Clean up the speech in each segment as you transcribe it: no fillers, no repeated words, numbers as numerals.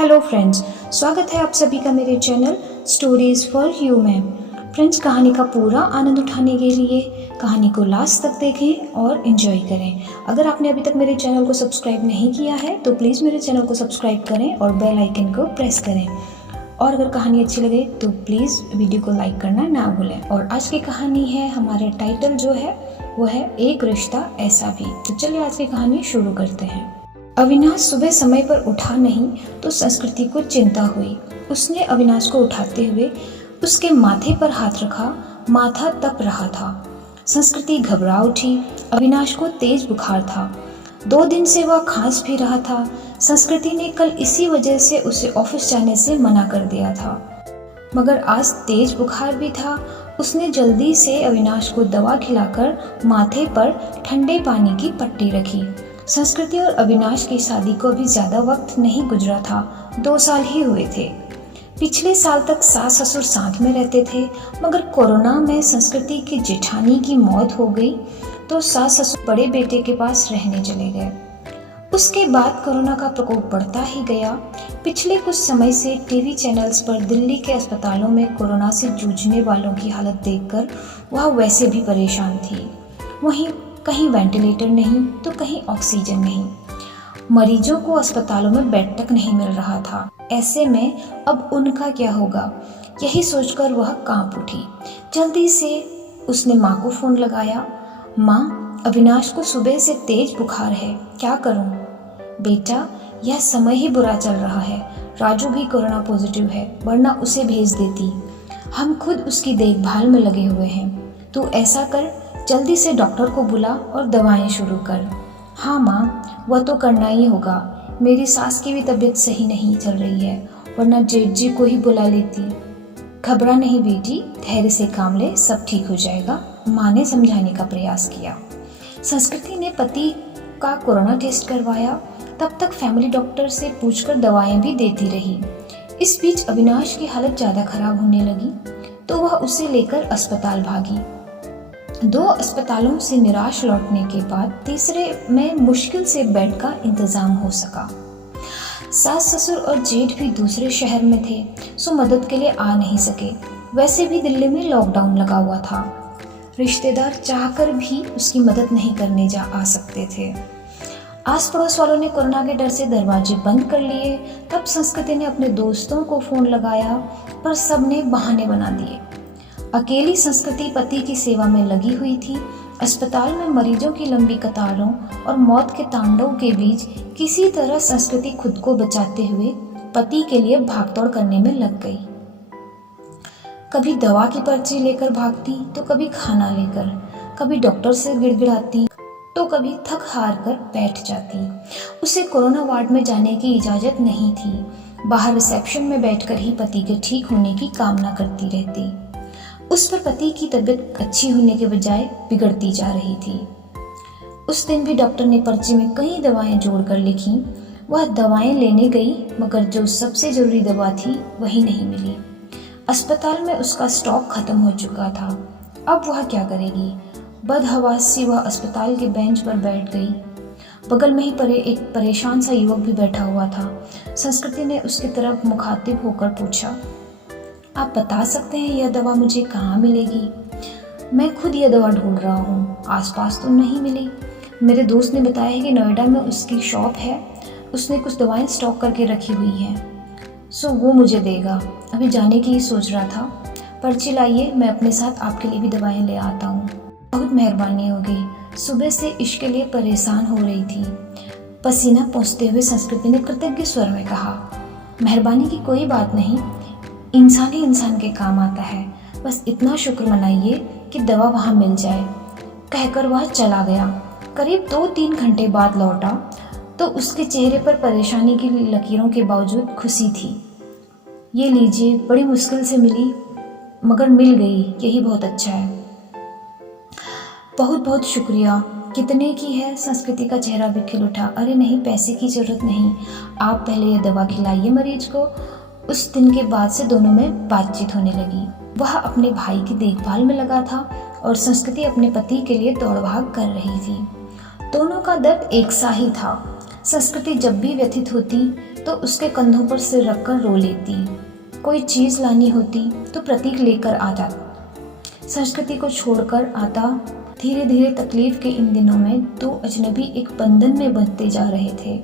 Hello friends, स्वागत है आप सभी का मेरे चैनल स्टोरीज फॉर यू में। फ्रेंड्स, कहानी का पूरा आनंद उठाने के लिए कहानी को लास्ट तक देखें और एंजॉय करें। अगर आपने अभी तक मेरे चैनल को सब्सक्राइब नहीं किया है तो प्लीज़ मेरे चैनल को सब्सक्राइब करें और बेल आइकन को प्रेस करें। और अगर कहानी अच्छी लगे तो प्लीज़ वीडियो को लाइक करना ना भूलें। और आज की कहानी है, हमारे टाइटल जो है वो है एक रिश्ता ऐसा भी। तो चलिए आज की कहानी शुरू करते हैं। अविनाश सुबह समय पर उठा नहीं तो संस्कृति को चिंता हुई। उसने अविनाश को उठाते हुए उसके माथे पर हाथ रखा। माथा तप रहा था। संस्कृति घबरा उठी। अविनाश को तेज बुखार था। 2 दिन से वह खांस भी रहा था। संस्कृति ने कल इसी वजह से उसे ऑफिस जाने से मना कर दिया था, मगर आज तेज बुखार भी था। उसने जल्दी से अविनाश को दवा खिलाकर माथे पर ठंडे पानी की पट्टी रखी। संस्कृति और अविनाश की शादी को अभी ज्यादा वक्त नहीं गुजरा था, 2 साल ही हुए थे। पिछले साल तक सास ससुर साथ में रहते थे, मगर कोरोना में संस्कृति की जेठानी की मौत हो गई तो सास ससुर बड़े बेटे के पास रहने चले गए। उसके बाद कोरोना का प्रकोप बढ़ता ही गया। पिछले कुछ समय से टीवी चैनल्स पर दिल्ली के अस्पतालों में कोरोना से जूझने वालों की हालत देखकर वह वैसे भी परेशान थी। वहीं कहीं वेंटिलेटर नहीं तो कहीं ऑक्सीजन नहीं। मरीजों को अस्पतालों में बेड तक नहीं मिल रहा था। ऐसे में अब उनका क्या होगा, यही सोचकर वह कांप उठी। जल्दी से उसने माँ को फोन लगाया। माँ, अविनाश को सुबह से तेज बुखार है, क्या करूं? बेटा, यह समय ही बुरा चल रहा है। राजू भी कोरोना पॉजिटिव है, वरना उसे भेज देती। हम खुद उसकी देखभाल में लगे हुए हैं। तू ऐसा कर, जल्दी से डॉक्टर को बुला और दवाएं शुरू कर। हाँ माँ, वह तो करना ही होगा। मेरी सास की भी तबीयत सही नहीं चल रही है, वरना जेठ जी को ही बुला लेती। घबरा नहीं बेटी, धैर्य से काम ले, सब ठीक हो जाएगा। माँ ने समझाने का प्रयास किया। संस्कृति ने पति का कोरोना टेस्ट करवाया। तब तक फैमिली डॉक्टर से पूछकर दवाएं भी देती रही। इस बीच अविनाश की हालत ज्यादा खराब होने लगी तो वह उसे लेकर अस्पताल भागी। 2 अस्पतालों से निराश लौटने के बाद तीसरे में मुश्किल से बेड का इंतजाम हो सका। सास ससुर और जेठ भी दूसरे शहर में थे, सो मदद के लिए आ नहीं सके। वैसे भी दिल्ली में लॉकडाउन लगा हुआ था। रिश्तेदार चाहकर भी उसकी मदद नहीं करने आ सकते थे। आस पड़ोस वालों ने कोरोना के डर से दरवाजे बंद कर लिए। तब संस्कृति ने अपने दोस्तों को फोन लगाया, पर सबने बहाने बना दिए। अकेली संस्कृति पति की सेवा में लगी हुई थी। अस्पताल में मरीजों की लंबी कतारों और मौत के तांडव के बीच किसी तरह संस्कृति खुद को बचाते हुए पति के लिए भागदौड़ करने में लग गई। कभी दवा की पर्ची लेकर भागती तो कभी खाना लेकर, कभी डॉक्टर से गिड़गिड़ाती तो कभी थक हार कर बैठ जाती। उसे कोरोना वार्ड में जाने की इजाजत नहीं थी। बाहर रिसेप्शन में बैठकर ही पति के ठीक होने की कामना करती रहती। उस पर पति की तबीयत अच्छी होने के बजाय बिगड़ती जा रही थी। उस दिन भी डॉक्टर ने पर्ची में कई दवाएं जोड़कर लिखी। वह दवाएं लेने गई, मगर जो सबसे जरूरी दवा थी वही नहीं मिली। अस्पताल में उसका स्टॉक खत्म हो चुका था। अब वह क्या करेगी? बदहवास सी वह अस्पताल के बेंच पर बैठ गई। बगल में ही परे एक परेशान सा युवक भी बैठा हुआ था। संस्कृति ने उसकी तरफ मुखातिब होकर पूछा, आप बता सकते हैं यह दवा मुझे कहाँ मिलेगी? मैं खुद यह दवा ढूंढ रहा हूँ, आसपास तो नहीं मिली। मेरे दोस्त ने बताया है कि नोएडा में उसकी शॉप है, उसने कुछ दवाएं स्टॉक करके रखी हुई हैं, सो वो मुझे देगा। अभी जाने की ही सोच रहा था। पर्ची लाइए, मैं अपने साथ आपके लिए भी दवाएं ले आता हूँ। बहुत मेहरबानी होगी। सुबह से इश्क के लिए परेशान हो रही थी। पसीना पोंछते हुए संस्कृति ने कृतज्ञ स्वर में कहा, मेहरबानी की कोई बात नहीं, इंसान ही इंसान के काम आता है। बस इतना शुक्र मनाइए कि दवा वहाँ मिल जाए। कहकर वह चला गया। करीब 2-3 घंटे बाद लौटा तो उसके चेहरे पर परेशानी की लकीरों के बावजूद खुशी थी। ये लीजिए, बड़ी मुश्किल से मिली, मगर मिल गई, यही बहुत अच्छा है। बहुत बहुत शुक्रिया। कितने की है? संस्कृति का चेहरा भी खिल उठा। अरे नहीं, पैसे की जरूरत नहीं, आप पहले यह दवा खिलाइए मरीज को। उस दिन के बाद से दोनों में बातचीत होने लगी। वह अपने भाई की देखभाल में लगा था और संस्कृति अपने पति के लिए दौड़ भाग कर रही थी। दोनों का दर्द एक सा ही था। संस्कृति जब भी व्यथित होती तो उसके कंधों पर सिर रखकर रो लेती। कोई चीज़ लानी होती तो प्रतीक लेकर आ जाता। संस्कृति को छोड़कर आता। धीरे धीरे तकलीफ के इन दिनों में दो अजनबी एक बंधन में बंधते जा रहे थे।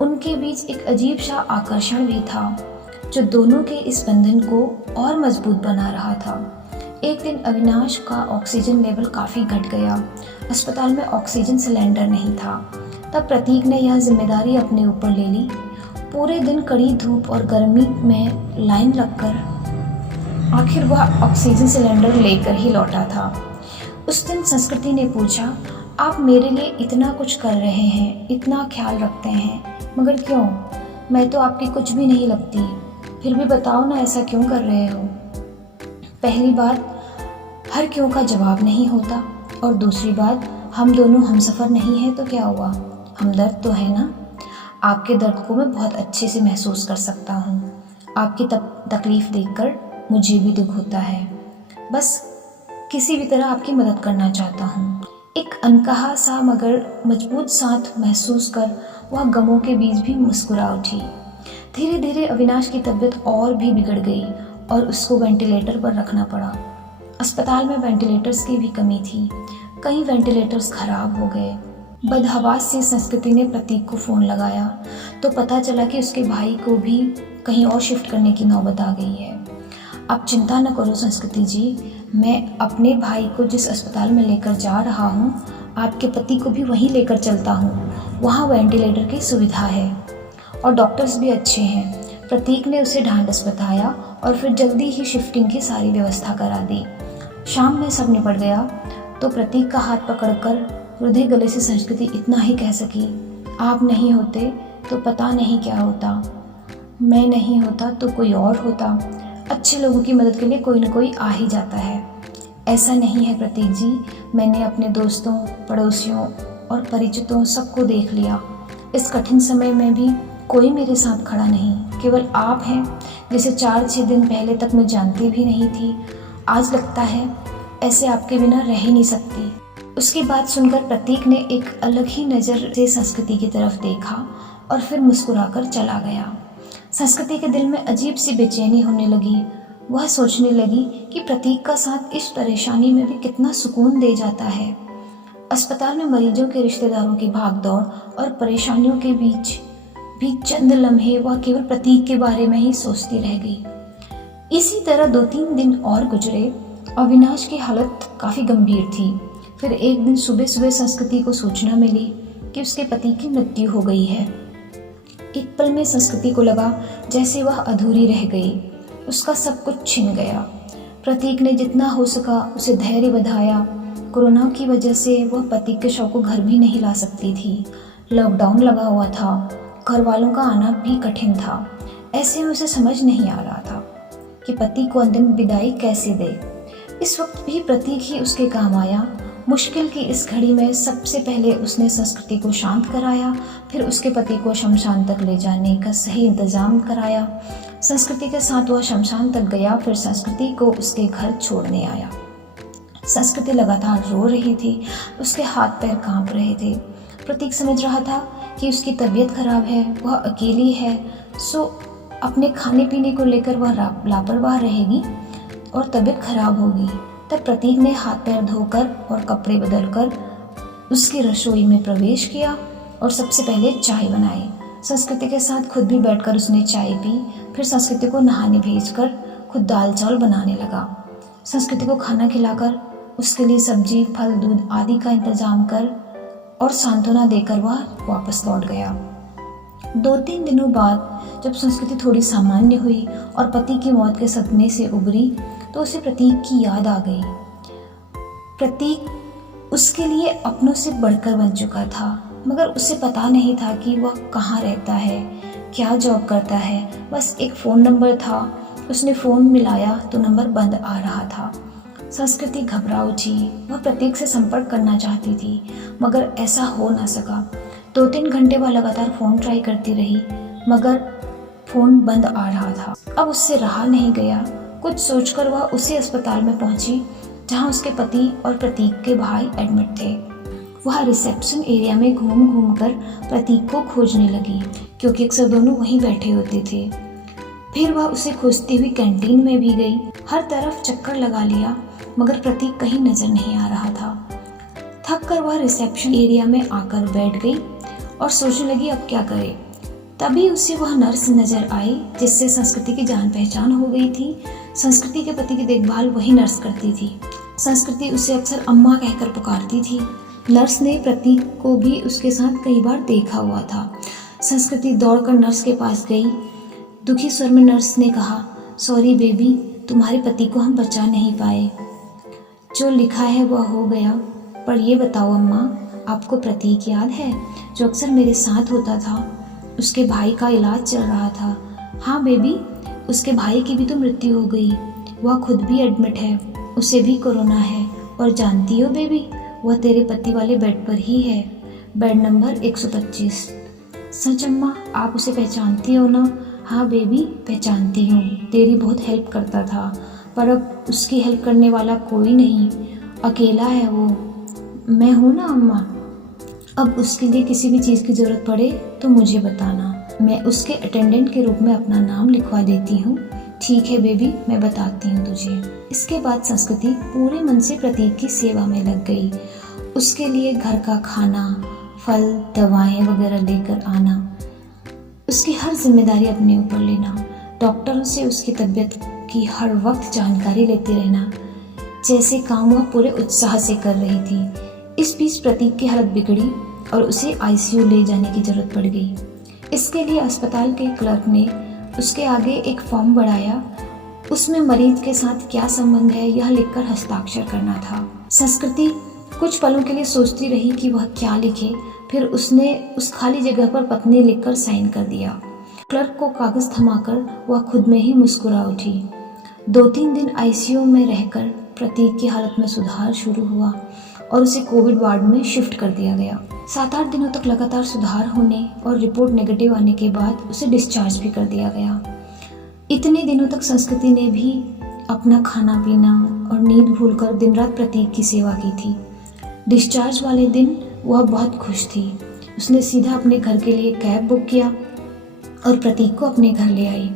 उनके बीच एक अजीब सा आकर्षण भी था जो दोनों के इस बंधन को और मजबूत बना रहा था। एक दिन अविनाश का ऑक्सीजन लेवल काफ़ी घट गया। अस्पताल में ऑक्सीजन सिलेंडर नहीं था। तब प्रतीक ने यह जिम्मेदारी अपने ऊपर ले ली। पूरे दिन कड़ी धूप और गर्मी में लाइन लगकर आखिर वह ऑक्सीजन सिलेंडर लेकर ही लौटा था। उस दिन संस्कृति ने पूछा, आप मेरे लिए इतना कुछ कर रहे हैं, इतना ख्याल रखते हैं, मगर क्यों? मैं तो आपकी कुछ भी नहीं लगती, फिर भी बताओ ना ऐसा क्यों कर रहे हो? पहली बात, हर क्यों का जवाब नहीं होता, और दूसरी बात, हम दोनों हमसफ़र नहीं हैं तो क्या हुआ, हमदर्द तो है ना। आपके दर्द को मैं बहुत अच्छे से महसूस कर सकता हूँ। आपकी तकलीफ़ देखकर मुझे भी दुख होता है। बस किसी भी तरह आपकी मदद करना चाहता हूँ। एक अनकहा सा मगर मजबूत साथ महसूस कर वह गमों के बीच भी मुस्कुरा उठी। धीरे धीरे अविनाश की तबीयत और भी बिगड़ गई और उसको वेंटिलेटर पर रखना पड़ा। अस्पताल में वेंटिलेटर्स की भी कमी थी। कई वेंटिलेटर्स खराब हो गए। बदहवास से संस्कृति ने प्रतीक को फ़ोन लगाया तो पता चला कि उसके भाई को भी कहीं और शिफ्ट करने की नौबत आ गई है। आप चिंता न करो संस्कृति जी, मैं अपने भाई को जिस अस्पताल में लेकर जा रहा हूँ, आपके पति को भी वहीं लेकर चलता हूँ। वहाँ वेंटिलेटर की सुविधा है और डॉक्टर्स भी अच्छे हैं। प्रतीक ने उसे ढांढस बताया और फिर जल्दी ही शिफ्टिंग की सारी व्यवस्था करा दी। शाम में सब निपट गया तो प्रतीक का हाथ पकड़कर हृदय गले से संस्कृति इतना ही कह सकी, आप नहीं होते तो पता नहीं क्या होता, मैं नहीं होता तो कोई और होता। अच्छे लोगों की मदद के लिए कोई न कोई आ ही जाता है। ऐसा नहीं है प्रतीक जी, मैंने अपने दोस्तों, पड़ोसियों और परिचितों सबको देख लिया। इस कठिन समय में भी कोई मेरे साथ खड़ा नहीं, केवल आप हैं जिसे 4-6 दिन पहले तक मैं जानती भी नहीं थी। आज लगता है ऐसे आपके बिना रह ही नहीं सकती। उसकी बात सुनकर प्रतीक ने एक अलग ही नज़र से संस्कृति की तरफ देखा और फिर मुस्कुराकर चला गया। संस्कृति के दिल में अजीब सी बेचैनी होने लगी। वह सोचने लगी कि प्रतीक का साथ इस परेशानी में भी कितना सुकून दे जाता है। अस्पताल में मरीजों के रिश्तेदारों की भागदौड़ और परेशानियों के बीच भी चंद लम्हे वह केवल प्रतीक के बारे में ही सोचती रह गई। इसी तरह 2-3 दिन और गुजरे। अविनाश की हालत काफ़ी गंभीर थी। फिर एक दिन सुबह सुबह संस्कृति को सूचना मिली कि उसके पति की मृत्यु हो गई है। एक पल में संस्कृति को लगा जैसे वह अधूरी रह गई, उसका सब कुछ छिन गया। प्रतीक ने जितना हो सका उसे धैर्य बधाया। कोरोना की वजह से वह पति के शव को घर भी नहीं ला सकती थी। लॉकडाउन लगा हुआ था, घर वालों का आना भी कठिन था। ऐसे में उसे समझ नहीं आ रहा था कि पति को अंतिम विदाई कैसे दे। इस वक्त भी प्रतीक ही उसके काम आया। मुश्किल की इस घड़ी में सबसे पहले उसने संस्कृति को शांत कराया, फिर उसके पति को शमशान तक ले जाने का सही इंतज़ाम कराया। संस्कृति के साथ वह शमशान तक गया, फिर संस्कृति को उसके घर छोड़ने आया। संस्कृति लगातार रो रही थी, उसके हाथ पैर कांप रहे थे। प्रतीक समझ रहा था कि उसकी तबीयत खराब है, वह अकेली है, सो अपने खाने पीने को लेकर वह लापरवाह रहेगी और तबीयत खराब होगी। तब प्रतीक ने हाथ पैर धोकर और कपड़े बदलकर उसकी रसोई में प्रवेश किया और सबसे पहले चाय बनाई। संस्कृति के साथ खुद भी बैठकर उसने चाय पी। फिर संस्कृति को नहाने भेजकर खुद दाल चावल बनाने लगा। संस्कृति को खाना खिलाकर उसके लिए सब्जी, फल, दूध आदि का इंतजाम कर और सांत्वना देकर वह वापस लौट गया। 2-3 दिनों बाद जब संस्कृति थोड़ी सामान्य हुई और पति की मौत के सदमे से उबरी तो उसे प्रतीक की याद आ गई। प्रतीक उसके लिए अपनों से बढ़कर बन चुका था, मगर उसे पता नहीं था कि वह कहाँ रहता है, क्या जॉब करता है। बस एक फ़ोन नंबर था। उसने फ़ोन मिलाया तो नंबर बंद आ रहा था। संस्कृति घबरा उठी। वह प्रतीक से संपर्क करना चाहती थी, मगर ऐसा हो ना सका। 2-3 घंटे वह लगातार फ़ोन ट्राई करती रही, मगर फ़ोन बंद आ रहा था। अब उससे रहा नहीं गया। कुछ सोचकर वह उसी अस्पताल में पहुंची जहां उसके पति और प्रतीक के भाई एडमिट थे। वह रिसेप्शन एरिया में घूम घूम कर प्रतीक को खोजने लगी, क्योंकि अक्सर दोनों वहीं बैठे होते थे। फिर वह उसे खोजती हुई कैंटीन में भी गई। हर तरफ चक्कर लगा लिया, मगर प्रतीक कहीं नजर नहीं आ रहा था। थक कर वह रिसेप्शन एरिया में आकर बैठ गई और सोचने लगी अब क्या करे। तभी उसे वह नर्स नजर आई जिससे संस्कृति की जान पहचान हो गई थी। संस्कृति के पति की देखभाल वही नर्स करती थी। संस्कृति उसे अक्सर अम्मा कहकर पुकारती थी। नर्स ने प्रतीक को भी उसके साथ कई बार देखा हुआ था। संस्कृति दौड़कर नर्स के पास गई। दुखी स्वर में नर्स ने कहा, सॉरी बेबी, तुम्हारे पति को हम बचा नहीं पाए। जो लिखा है वह हो गया, पर ये बताओ अम्मा, आपको प्रतीक याद है जो अक्सर मेरे साथ होता था? उसके भाई का इलाज चल रहा था। हाँ बेबी, उसके भाई की भी तो मृत्यु हो गई। वह खुद भी एडमिट है, उसे भी कोरोना है। और जानती हो बेबी, वह तेरे पति वाले बेड पर ही है, बेड नंबर 125। सच अम्मा, आप उसे पहचानती हो ना? हाँ बेबी, पहचानती हूँ। तेरी बहुत हेल्प करता था, पर अब उसकी हेल्प करने वाला कोई नहीं, अकेला है वो। मैं हूँ ना अम्मा। अब उसके लिए किसी भी चीज़ की ज़रूरत पड़े तो मुझे बताना, मैं उसके अटेंडेंट के रूप में अपना नाम लिखवा देती हूँ। ठीक है बेबी, मैं बताती हूँ तुझे। इसके बाद संस्कृति पूरे मन से प्रतीक की सेवा में लग गई। उसके लिए घर का खाना, फल, दवाएं वगैरह लेकर आना, उसकी हर जिम्मेदारी अपने ऊपर लेना, डॉक्टरों से उसकी तबीयत की हर वक्त जानकारी लेते रहना। जैसे काम वह पूरे उत्साह से कर रही थी। इस बीच प्रतीक की हालत बिगड़ी और उसे आईसीयू ले जाने की जरूरत पड़ गई। इसके लिए अस्पताल के क्लर्क ने उसके आगे एक फॉर्म बढ़ाया। उसमें मरीज के साथ क्या संबंध है यह लिखकर हस्ताक्षर करना था। संस्कृति कुछ पलों के लिए सोचती रही कि वह क्या लिखे। फिर उसने उस खाली जगह पर पत्नी लिखकर साइन कर दिया। क्लर्क को कागज थमाकर वह खुद में ही मुस्कुरा उठी। 2-3 दिन आईसीयू में रहकर प्रतीक की हालत में सुधार शुरू हुआ और उसे कोविड वार्ड में शिफ्ट कर दिया गया। 7-8 दिनों तक लगातार सुधार होने और रिपोर्ट नेगेटिव आने के बाद उसे डिस्चार्ज भी कर दिया गया। इतने दिनों तक संस्कृति ने भी अपना खाना पीना और नींद भूलकर दिन रात प्रतीक की सेवा की थी। डिस्चार्ज वाले दिन वह बहुत खुश थी। उसने सीधा अपने घर के लिए कैब बुक किया और प्रतीक को अपने घर ले आई।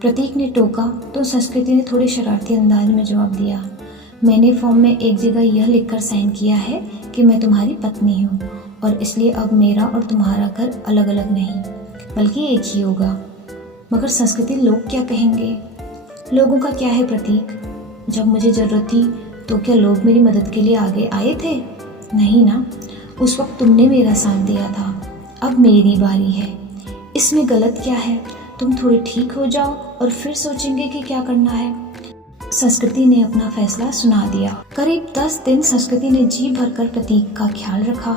प्रतीक ने टोका तो संस्कृति ने थोड़े शरारती अंदाज में जवाब दिया, मैंने फॉर्म में एक जगह यह लिखकर साइन किया है कि मैं तुम्हारी पत्नी हूँ और इसलिए अब मेरा और तुम्हारा घर अलग अलग नहीं बल्कि एक ही होगा। मगर संस्कृति, लोग क्या कहेंगे? लोगों का क्या है प्रतीक? जब मुझे ज़रूरत थी तो क्या लोग मेरी मदद के लिए आगे आए थे? नहीं ना। उस वक्त तुमने मेरा साथ दिया था, अब मेरी बारी है। इसमें गलत क्या है? तुम थोड़ी ठीक हो जाओ और फिर सोचेंगे कि क्या करना है। संस्कृति ने अपना फैसला सुना दिया। करीब 10 दिन संस्कृति ने जी भरकर प्रतीक का ख्याल रखा।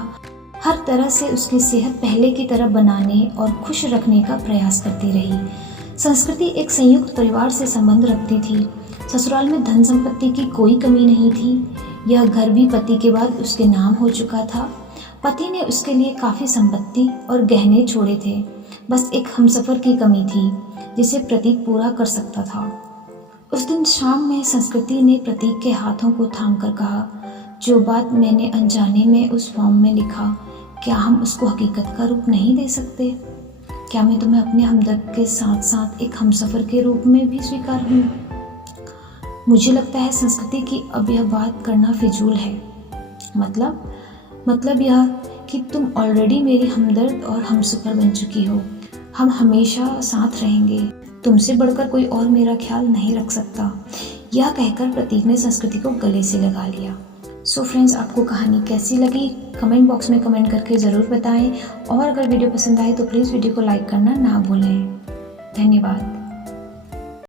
हर तरह से उसकी सेहत पहले की तरह बनाने और खुश रखने का प्रयास करती रही। संस्कृति एक संयुक्त परिवार से संबंध रखती थी। ससुराल में धन संपत्ति की कोई कमी नहीं थी। यह घर भी पति के बाद उसके नाम हो चुका था। पति ने उसके लिए काफ़ी संपत्ति और गहने छोड़े थे। बस एक हमसफ़र की कमी थी जिसे प्रतीक पूरा कर सकता था। उस दिन शाम में संस्कृति ने प्रतीक के हाथों को थामकर कहा, जो बात मैंने अनजाने में उस फॉर्म में लिखा, क्या हम उसको हकीकत का रूप नहीं दे सकते? क्या मैं तुम्हें अपने हमदर्द के साथ साथ एक हमसफ़र के रूप में भी स्वीकार हूँ? मुझे लगता है संस्कृति की अब यह बात करना फिजूल है। मतलब यह कि तुम ऑलरेडी मेरी हमदर्द और हमसफ़र बन चुकी हो। हम हमेशा साथ रहेंगे। तुमसे बढ़कर कोई और मेरा ख्याल नहीं रख सकता। यह कहकर प्रतीक ने संस्कृति को गले से लगा लिया। सो फ्रेंड्स, आपको कहानी कैसी लगी कमेंट बॉक्स में कमेंट करके ज़रूर बताएं और अगर वीडियो पसंद आए तो प्लीज़ वीडियो को लाइक करना ना भूलें। धन्यवाद।